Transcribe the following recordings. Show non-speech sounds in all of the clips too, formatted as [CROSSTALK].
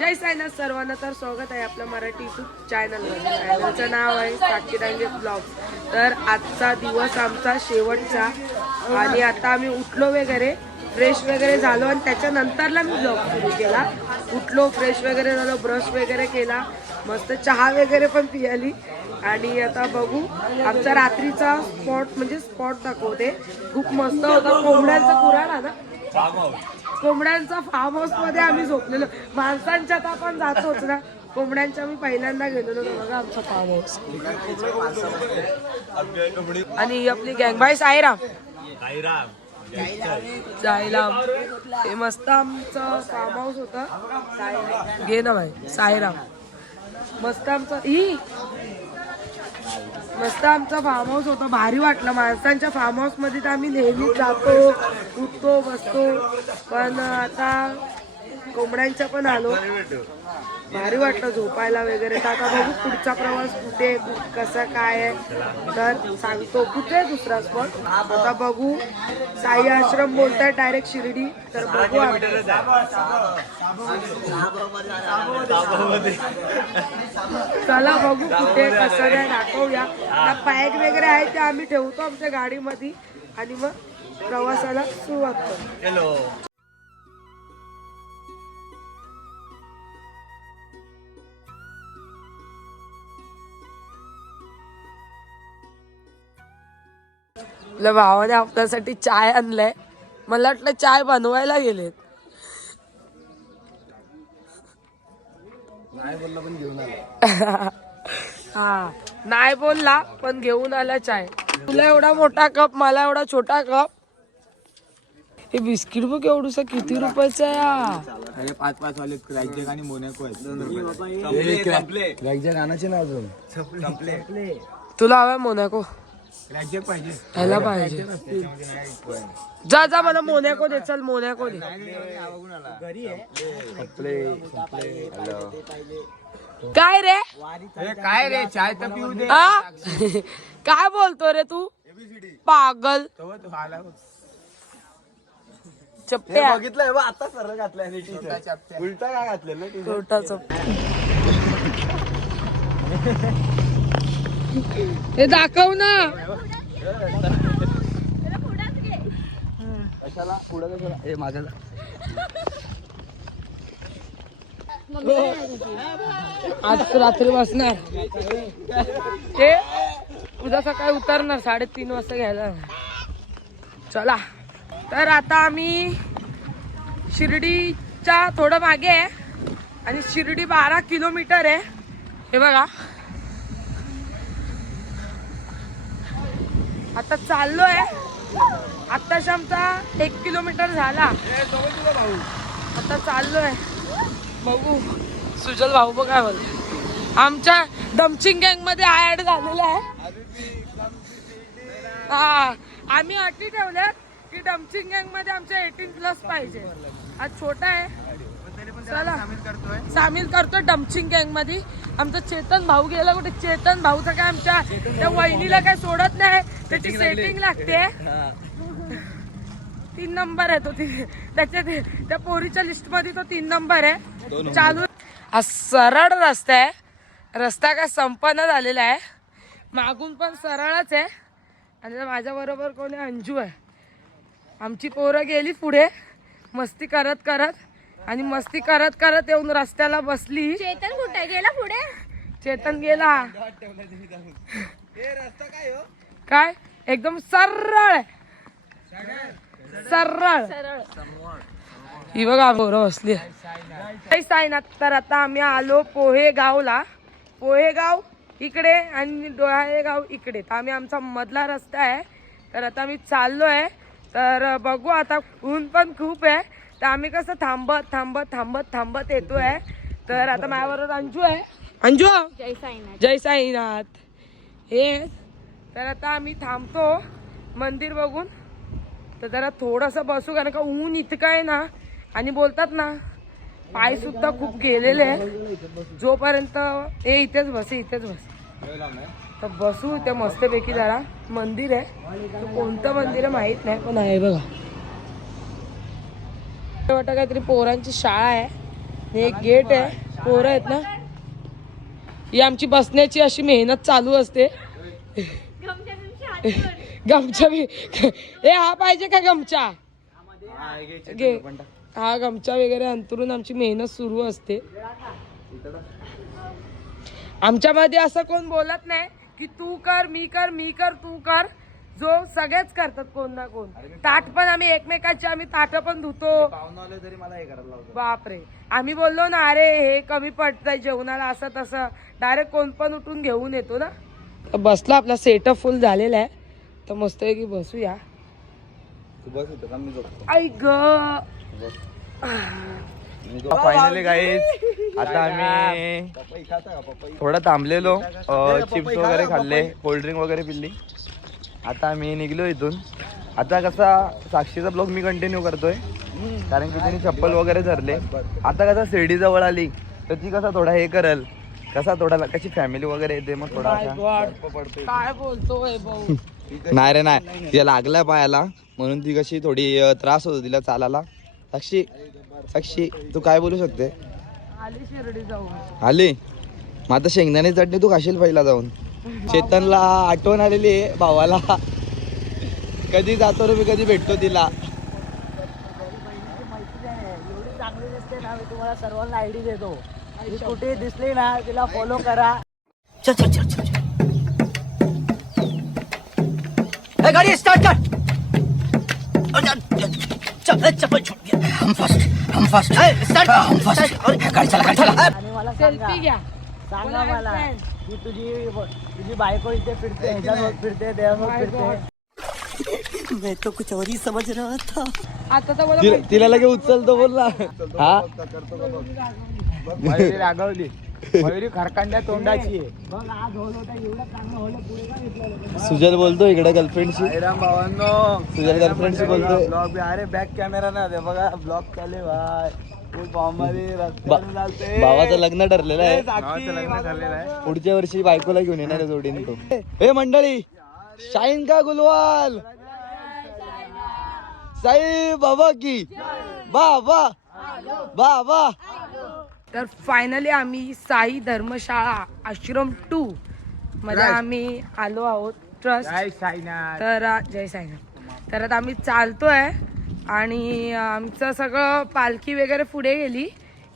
जय साईनाथ सर्वांना तर स्वागत आहे आपल्या मराठी यूट्यूब चॅनलवर चॅनलचं नाव आहे साक्षी डांगे ब्लॉग तर आजचा दिवस आमचा शेवटचा. आणि आता आम्ही उठलो वगैरे फ्रेश वगैरे झालो आणि त्याच्यानंतरला मी ब्लॉग सुरू केला. उठलो फ्रेश वगैरे झालो ब्रश वगैरे केला. मस्त चहा वगैरे पण पियाली. आणि आता बघू आमचा रात्रीचा स्पॉट म्हणजे स्पॉट दाखवते. खूप मस्त होता. कोंबड्यांचा कुराडा ना? कोंबड्यांचा फार्म हाऊसमध्ये आम्ही झोपलेलो. माणसांच्या तर आपण जातोच ना. कोंबड्यांच्या मी पहिल्यांदा गेलेलो बघा आमचा फार्म हाऊस आणि ही आपली गँग बाय सायराम सायराम हे मस्त आमचं फार्म हाऊस होतं. घे ना भाई सायराम मस्त आमचं ही मस्त आमचा फार्म हाऊस होता. भारी वाटलं. माणसांच्या फार्म हाऊसमध्ये तर आम्ही नेहमीच जातो उठतो बसतो. पण आता कोंबड्यांच्या पण आलो. भारी वाटलं झोपायला वगैरे. तर आता बघू पुढचा प्रवास कुठे कसा काय आहे. तर सांगतो कुठे आहे दुसरा स्पॉट आता बघू. साई आश्रम बोलताय डायरेक्ट शिर्डी. तर बघू चला बघू कुठे कसं काय दाखवूया. त्या बॅग वगैरे आहे ते आम्ही ठेवतो आमच्या गाडीमध्ये. आणि मग प्रवासाला सुरुवात करू. आपल्या भावाने आपल्यासाठी चाय आणलाय. मला वाटलं चाय बनवायला गेलेत. [LAUGHS] हा नाही बोलला पण घेऊन आला चाय. तुला एवढा मोठा कप मला एवढा छोटा कप. हे बिस्किट बघ एवढूसा किती रुपयाचं आहे हा? अरे पाच पाच वाले क्रॅकजॅक आणि मोनॅको आहेत. क्रॅकजॅक आणायचे ना अजून? तुला हवाय मोनॅको. क्रॅकजॅक पाहिजे. पाहिजे. जा जा मला मोनॅको दे चल मोनॅको दे काय रे? काय रे? चाय तर पिऊ दे? [LAUGHS] काय बोलतो रे तू? पागल. चप्प्या बघितलंय आता सरळ घातलाय उलटा काय घातलेलं चप्पा. हे दाखव ना. कशाला? पुढं कशाला ए माझ्या आज रात्री बसणार. ते उद्या सकाळी उतरणार साडेतीन वाजता घ्यायला. चला. तर आता आम्ही शिर्डीच्या थोडं मागे आहे. आणि शिर्डी बारा किलोमीटर आहे. हे बघा. आता चाललोय. आत्ताशी आमचा एक किलोमीटर झाला. आता चाललोय. बघू. सुजल भाऊ बघ बोलते आमच्या डमचिंग गँगमध्ये ऍड झालेला आहे. हा. आम्ही अटी ठेवल्या की डमचिंग गँगमध्ये आमच्या एटीन प्लस पाहिजे. आज छोटा आहे. चला. सामील करतो डमचिंग गँगमध्ये आमचा चेतन भाऊ गेला कुठे? चेतन भाऊचं काय आमच्या त्या वहिनीला काय सोडत नाही. त्याची सेटिंग लागते. तीन नंबर आहे तो ती- त्याच्या त्या पोरीच्या लिस्टमध्ये तो तीन नंबर आहे. चालू. हा सरळ रस्ता आहे. रस्ता काय संपन्न झालेला आहे. मागून पण सरळच आहे. आणि माझ्या बरोबर कोणी अंजू आहे. आमची पोरं गेली पुढे. मस्ती करत करत आणि मस्ती करत करत येऊन रस्त्याला बसली. चेतन कुठे? गेला पुढे? चेतन गेला. काय? एकदम सरळ. सरळ. ही बघा बोरं बसली. काही साईनाथ. तर आता आम्ही आलो पोहे गावला पोहे गाव इकडे आणि डोहाळे गाव इकडे. तर आम्ही आमचा मधला रस्ता आहे. तर आता आम्ही चाललो आहे तर बघू आता ऊन पण खूप आहे. तर आम्ही कसं थांबत थांबत थांबत थांबत येतोय. तर आता माझ्याबरोबर अंजू आहे. अंजू? जय साईनाथ. जय साईनाथ. हे. तर आता आम्ही थांबतो मंदिर बघून. तर जरा थोडंसं बसू कारण का ऊन इतकं आहे ना. आणि बोलतात ना पाय सुद्धा खूप गेलेले आहे जोपर्यंत हे इथेच बस इथेच बस. तर बसू इथे मस्तपैकी जरा. मंदिर आहे. कोणतं मंदिर आहे माहीत नाही. पण आहे बघा. वाटतं काहीतरी पोरांची शाळा आहे. एक गेट आहे. पोरं आहेत ना. ही आमची बसण्याची अशी मेहनत चालू असते. गमछा बी. ए हा पाहिजे का गमछा? घे हा गमछा वगैरे अंतरून आमची मेहनत सुरू असते. आमच्यामध्ये असं कोण बोलत नाही. की तू कर मी कर मी कर तू कर. जो सगळेच करतात कोण ना कोण. ताट पण आम्ही एकमेकाची आम्ही ताट पण धुतो. बापरे. आम्ही बोललो ना अरे हे कमी पडतंय जेवणाला असं तसं. डायरेक्ट कोण पण उठून घेऊन येतो ना. तर बसला आपला सेटअप फुल झालेला आहे. तर मस्त आहे की बसूया. आई ग. फायनली गाईज आता आम्ही थोडं थांबलेलो. चिप्स वगैरे खाल्ले कोल्ड्रिंक वगैरे पिल्ली. आता आम्ही निघलो इथून. आता कसा साक्षीचा ब्लॉग मी कंटिन्यू करतोय. कारण की त्यांनी चप्पल वगैरे धरले. आता कसा शिर्डी जवळ आली तर ती कसा थोडा हे करल. कसा थोडा कशी फॅमिली वगैरे येते मग थोडा. काय बोलतोय नाही रे नाही. तिला लागलाय पायाला. म्हणून ती कशी थोडी त्रास होतो तिला चालायला. साक्षी साक्षी तू काय बोलू शकते? आली शिर्डी जाऊन. आली? मग आता शेंगदाणे चटणी तू खाशील पहिला जाऊन. चेतनला आठवण आलेली आहे भावाला. कधी जातो रे मी कधी भेटतो तिला. एवढी चांगली दिसते ना मी तुम्हाला सर्वांना आयडी देतो. कुठे दिसली ना तिला फॉलो करा. चल चल चल चल ए, गाडी स्टार्ट कर चल ए, चप्पल छोड़ दिया हम फर्स्ट हम फर्स्ट स्टार्ट हम फर्स्ट गाडी चला गाडी चला. आणि मला सेल्फी सांगा. घ्या. सांगा बोला, मला friend. की तुझी तुझी बायको इथे फिरते ह्याच्यावर फिरते My फिरते. मैं तो कुछ और ही समझ रहा था. आता तर तिला- लगे उचलतो बोल ना हा? [LAUGHS] रागवली. मयुरी खरकांड्या तोंडाची सुजल बोलतो इकडे गर्लफ्रेंडशी सुजल गर्लफ्रेंडशी बोलतोय. ब्लॉग अरे बॅक कॅमेरा ना दे बघा ब्लॉग चाले भाई. बा- भावाचं लग्न ठरलेलं आहे. लग्न झालेलं आहे. पुढच्या वर्षी बायकोला घेऊन येणार आहे जोडीने तो. हे मंडळी शाईन का गुलवाल? साई बाबा की. बाबा बाबा तर फायनली आम्ही साई धर्मशाळा आश्रम टू मध्ये आम्ही आलो आहोत. ट्रस्ट तर अ, जय साईनाथ. तर आता आम्ही चालतोय आणि आमचं सगळं पालखी वगैरे पुढे गेली.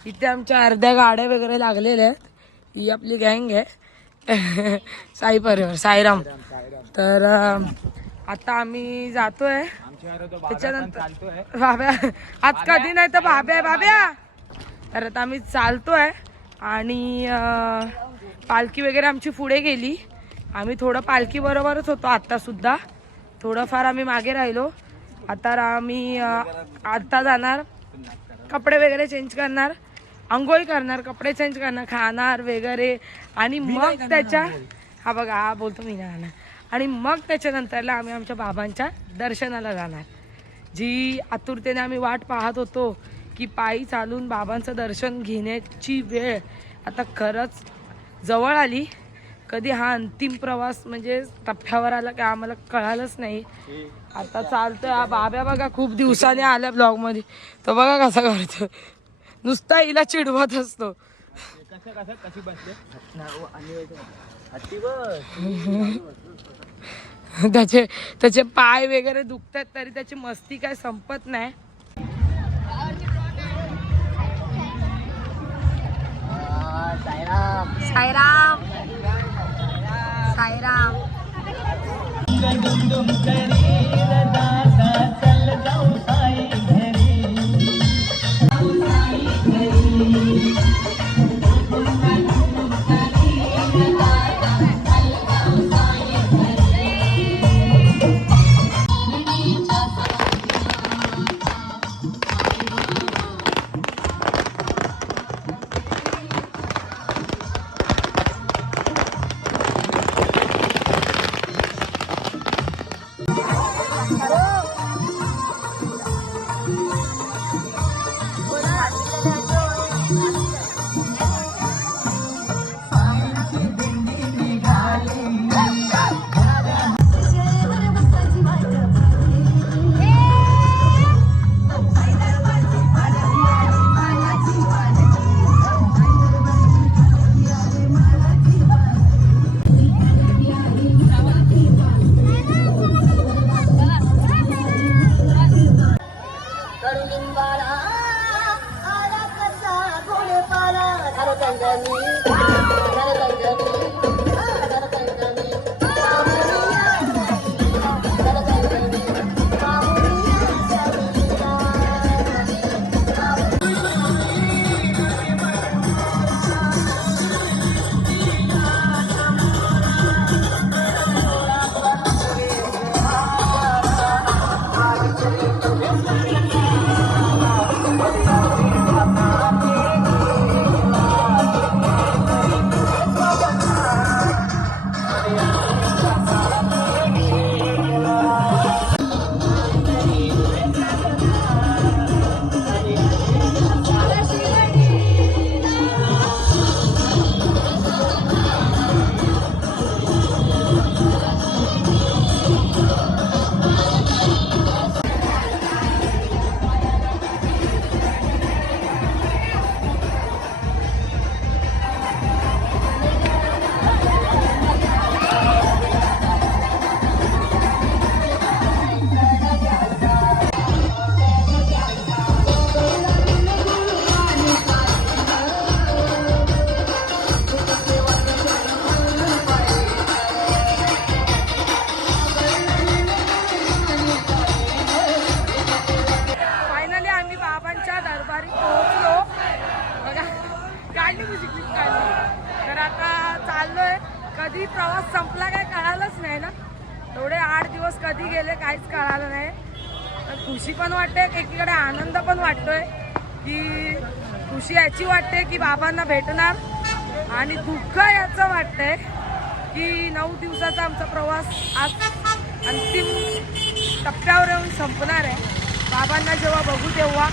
इथे आमच्या अर्ध्या गाड्या वगैरे लागलेल्या आहेत. ही आपली गँग आहे. [LAUGHS] साई परिवार साईराम. तर आता आम्ही जातोय. त्याच्यानंतर बाब्या आज कधी नाही तर बाब्या बाब्या. तर आता आम्ही चालतोय आणि अं, पालखी वगैरे आमची पुढे गेली. आम्ही थोडं पालखी बरोबरच होतो आत्ता सुद्धा. थोडंफार आम्ही मागे राहिलो. आता आम्ही आत्ता जाणार. कपडे वगैरे चेंज करणार. आंघोळी करणार कपडे चेंज करणार खाणार वगैरे. आणि मग त्याच्या हा बघा हा बोलतो मी ना. आणि मग त्याच्यानंतरला आम्ही आमच्या बाबांच्या दर्शनाला जाणार. जी आतुरतेने आम्ही वाट पाहत होतो. की पायी चालून बाबांचं दर्शन घेण्याची वेळ आता खरंच जवळ आली. कधी हा अंतिम प्रवास म्हणजे टप्प्यावर आला का आम्हाला कळालंच नाही. आता चालतं हा बाब्या बघा खूप दिवसाने आल्या ब्लॉगमध्ये. तो बघा कसा करतो नुसता हिला चिडवत असतो. त्याचे त्याचे पाय वगैरे दुखतात तरी त्याची मस्ती काय संपत नाही. फायनली काढली काढली. तर आता चाललोय. कधी प्रवास संपला काय कळालंच नाही ना. थोडे आठ दिवस कधी गेले काहीच कळालं नाही. तर खुशी पण वाटते एकीकडे आनंद पण वाटतोय की खुशी याची वाटते की बाबांना भेटणार. आणि दुःख याचं वाटतंय की नऊ दिवसाचा आमचा प्रवास आज अंतिम टप्प्यावर येऊन संपणार आहे. बाबांना जेव्हा बघू तेव्हा.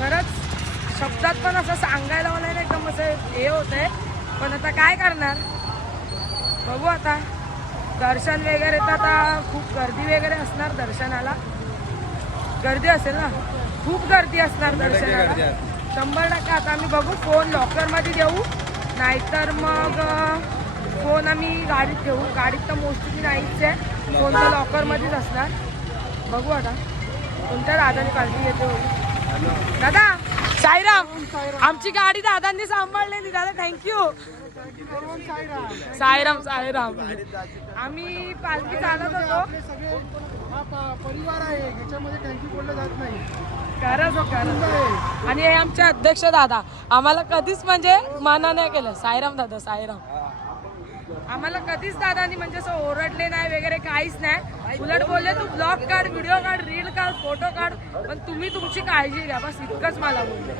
खरंच शब्दात पण असं सांगायला मला ना एकदम असं हे होत आहे पण आता काय करणार? बघू आता. दर्शन वगैरे तर आता खूप गर्दी वगैरे असणार दर्शनाला. गर्दी असेल ना? खूप गर्दी असणार दर्शनाला. शंभर टक्के. आता आम्ही बघू फोन लॉकरमध्ये देऊ नाहीतर मग फोन आम्ही गाडीत ठेवू गाडीत तर मोस्टली नाहीच आहे. फोन तर लॉकरमध्येच असणार. बघू आता. कोणत्या दादाने पार्टी येते दादा! साईराम आमची गाडी दादांनी सांभाळलेली दादा थँक्यू साईराम साईराम. आम्ही पालखी चालत होतो. परिवार आहे याच्यामध्ये बोललं जात नाही खरंच. आणि हे आमचे अध्यक्ष दादा. आम्हाला कधीच म्हणजे माना नाही केलं. साईराम दादा साईराम. आम्हाला कधीच दादानी म्हणजे असं ओरडले नाही वगैरे काहीच नाही. उलट बोलले तू ब्लॉग काढ व्हिडिओ काढ रील काढ फोटो काढ पण तुम्ही तुमची काळजी घ्या. बस इतकंच मला बोलले.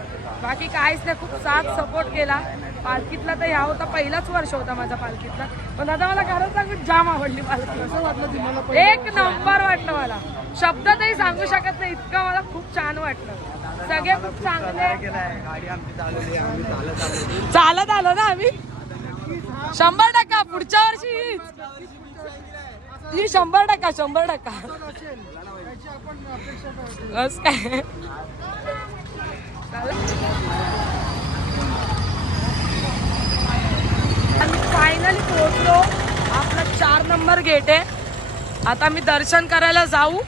बाकी काहीच नाही खूप साथ सपोर्ट केला. पालखीतला तर ह्या होता पहिलाच वर्ष होता माझा पालखीतला. पण दादा मला खरंच सांगू जाम आवडली पालखी. कसं वाटलं तुम्हाला एक नंबर वाटलं मला. शब्दातही सांगू शकत नाही इतकं मला खूप छान वाटलं. सगळे खूप चांगले. गाडी आमची चालवली आम्ही चालत आलो. चालत आलो ना आम्ही? शंभर टक्का पुढच्या वर्षी ही शंभर टक्का शंभर टक्का. बस काय. फायनली पोहोचलो. आपला चार नंबर गेट आहे. आता मी दर्शन करायला जाऊ.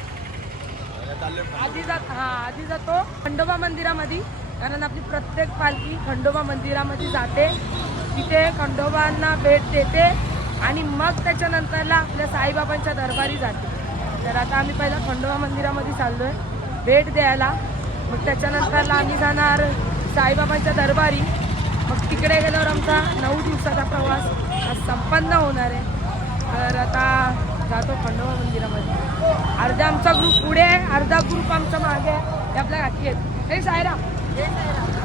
आधी जात हा आधी जातो खंडोबा मंदिरामध्ये कारण आपली प्रत्येक पालखी खंडोबा मंदिरामध्ये जाते. तिथे खंडोबांना भेट देते आणि मग त्याच्यानंतरला आपल्या साईबाबांच्या दरबारी जाते. तर आता आम्ही पहिला खंडोबा मंदिरामध्ये चाललोय. भेट द्यायला. मग त्याच्यानंतरला आम्ही जाणार साईबाबांच्या दरबारी. मग तिकडे गेल्यावर आमचा नऊ दिवसाचा प्रवास संपन्न होणार आहे. तर आता जातो खंडोबा मंदिरामध्ये. अर्धा आमचा ग्रुप पुढे आहे अर्धा ग्रुप आमचा मागे आहे. ते आपल्या काकी आहेत. हे सायराम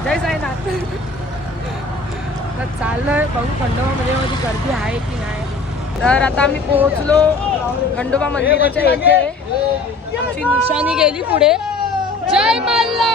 जय सायनाथ तर चाललंय. बघू खंडोबा मंदिरामध्ये गर्दी आहे की नाही. तर आता आम्ही पोहोचलो खंडोबा मंदिराच्या इथे आमची निशाणी गेली पुढे. जय मल्ला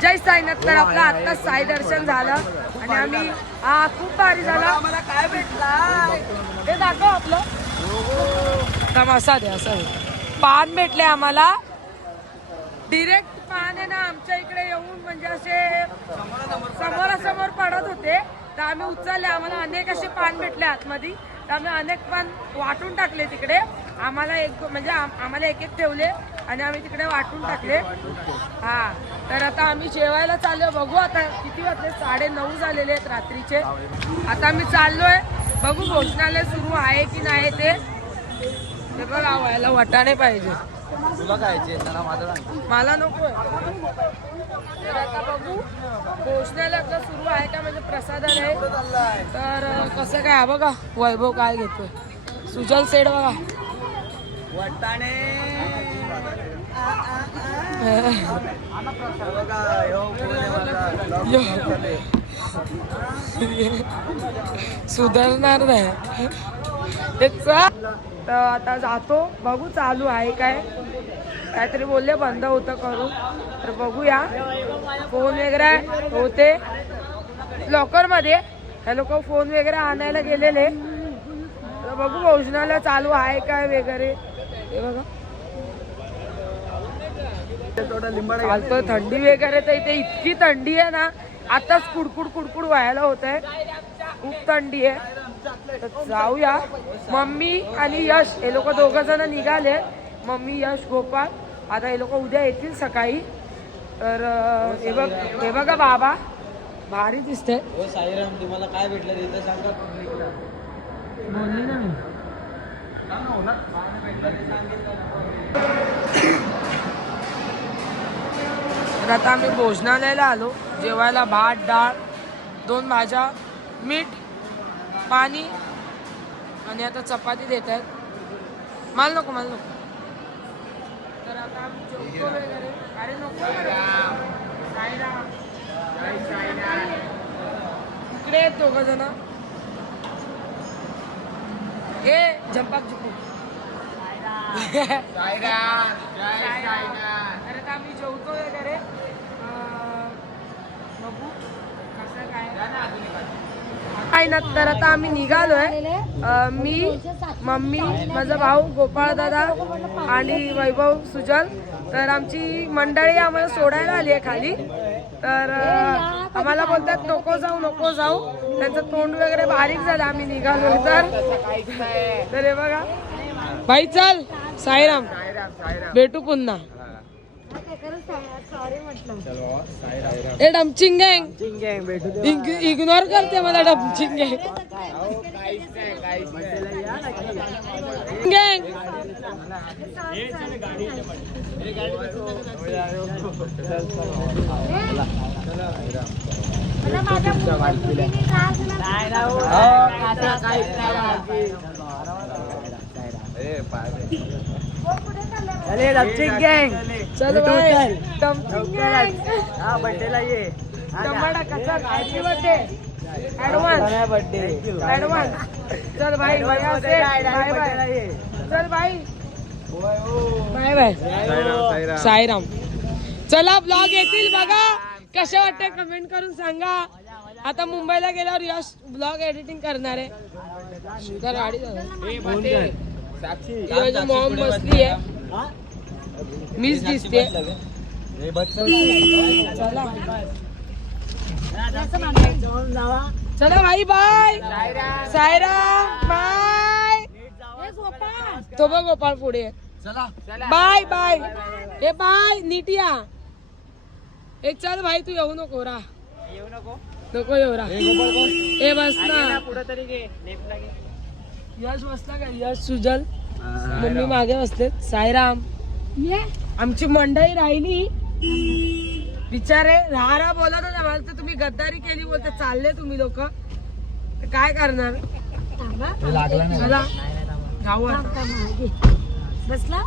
जय साईनाथ तर आपलं आता साई दर्शन झालं. आणि आम्ही हा खूप भारी झाला. आम्हाला काय भेटला हे दाखव आपलं. तमाशा दे असं पान भेटले आम्हाला. डिरेक्ट पान आहे ना आमच्या इकडे येऊन म्हणजे असे समोरासमोर पडत होते. तर आम्ही उचलले. आम्हाला अनेक असे पान भेटले आतमध्ये. तर आम्ही अनेक पान वाटून टाकले तिकडे. आम्हाला एक म्हणजे आम- आम्हाला एक एक ठेवले आणि आम्ही तिकडे वाटून टाकले. हा. तर आता आम्ही जेवायला चाललो बघू आता किती वाजले? साडे नऊ झालेले आहेत रात्रीचे. आता आम्ही चाललोय. बघू भोजनालय सुरू आहे की नाही ते. बघा व्हायला वटाणे पाहिजे. तुला खायचे त्यांना माझं सांग मला नको तर आता बघू. भोजनालय आपलं सुरू आहे का? म्हणजे प्रसादन आहे. तर अं, कसं काय? हा बघा वैभव काय घेतोय. सुजल सेड बघा. वाटाणे. सुधारणार नाही. ते चल. तर आता जातो. बघू चालू आहे काय. काहीतरी बोलले बंद होतं करू तर बघूया. फोन वगैरे होते. लॉकरमध्ये हे लोक फोन वगैरे आणायला गेलेले. तर बघू भोजनालय चालू आहे काय वगैरे. हे बघा. थंडी वगैरे तर इथे इतकी थंडी आहे ना आताच कुडकुड कुडकुड व्हायला होत आहे खूप थंडी आहे. तर जाऊया. मम्मी आणि यश हे लोक दोघ जण निघाले. मम्मी यश गोपाळ आता हे लोक उद्या येतील सकाळी. तर हे बघ हे बघा बाबा. भारी दिसते हो साईराम तुम्हाला काय भेटलं सांगा. बोलली ना मी. तर आता आम्ही भोजनालयाला आलो. जेवायला भात डाळ दोन भाज्या मीठ पाणी आणि आता चपाती देत आहेत मला नको माल नको. तर आता आम्ही जेवतो वगैरे. अरे नको. इकडे आहेत दोघ जण. ए झंपाक झुकू. अरे तर आम्ही जेवतो वगैरे. बघू कसं काय. काय ना तर आता आम्ही निघालोय. अं, मी मम्मी माझा भाऊ गोपाळ दादा आणि वैभव सुजल तर आमची मंडळी आम्हाला सोडायला आली आहे खाली. तर आम्हाला बोलतात नको जाऊ नको जाऊ. त्यांचं तोंड वगैरे बारीक झालं आम्ही निघालोय तर तर हे बघा. भाई चल. साईराम. भेटू पुन्हा. ए डमचिंग गँग. इग्नोर करते मला डमचिंग गँग. गँग. अरे लपचिक गँग. चल गँग हा बर्थडेला ये. टमाटा कसा happy birthday advance birthday advance चल भाई भैया से बाय बाय. चल भाई बाय बाय. साईराम चला ब्लॉग येतील बघा. कशा वाटते कमेंट करून सांगा. आता मुंबईला गेल्यावर यश ब्लॉग एडिटिंग करणार आहे. तर गाडी यश मॉम बसली. आहे मीच दिसते. चला चला भाई बाय. साईराम बाय. तो बघ गोपाळ पुढे. Bye bye. हे बाय नीटिया ए चल भाई तू येऊ नको रा येऊ नको. नको येऊ रा ए बस. ना. पुढे तरी यश बसला का? यश सुजल. मम्मी मागे बसले साईराम आमची मंडळी राहिली बिचारे राहा राहा बोलत होते मला तर तुम्ही गद्दारी केली बोलते चालले तुम्ही लोक काय करणार चला जाऊ आता. बसला